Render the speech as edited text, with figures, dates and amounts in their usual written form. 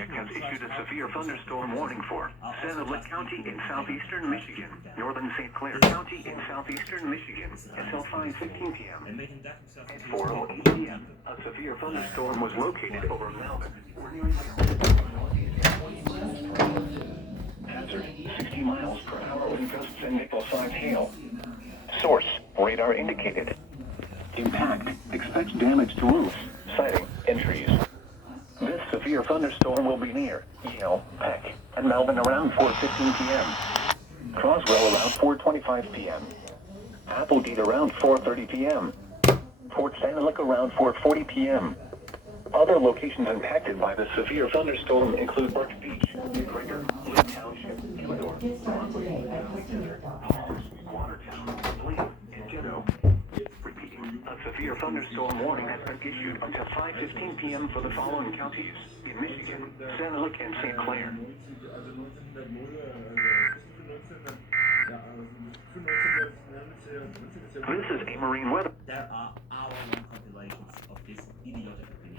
Pontiac has issued a severe thunderstorm warning for Sanilac County in southeastern Michigan, northern St. Clair County in southeastern Michigan until 5:15 p.m. At 4:08 p.m., a severe thunderstorm was located over Melbourne. Hazard 60 miles per hour wind gusts and nickel-sized hail. Source: radar indicated. Impact: expects damage to roofs, siding, and trees. This severe thunderstorm will be near Yale, Peck, and Melbourne around 4:15 p.m. Croswell around 4:25 p.m. Applegate around 4:30 p.m. Port Sanilac around 4:40 p.m. Other locations impacted by the severe thunderstorm include Birch Beach, McGregor, Lake Township, Killadore, Broadway, Valley Center, Palms, Watertown, Blaine, and Jeddo. Repeating, a severe thunderstorm warning has been issued until 5:15 p.m. for the following counties in Michigan: Sanilac and St. Clair. This is a marine weather.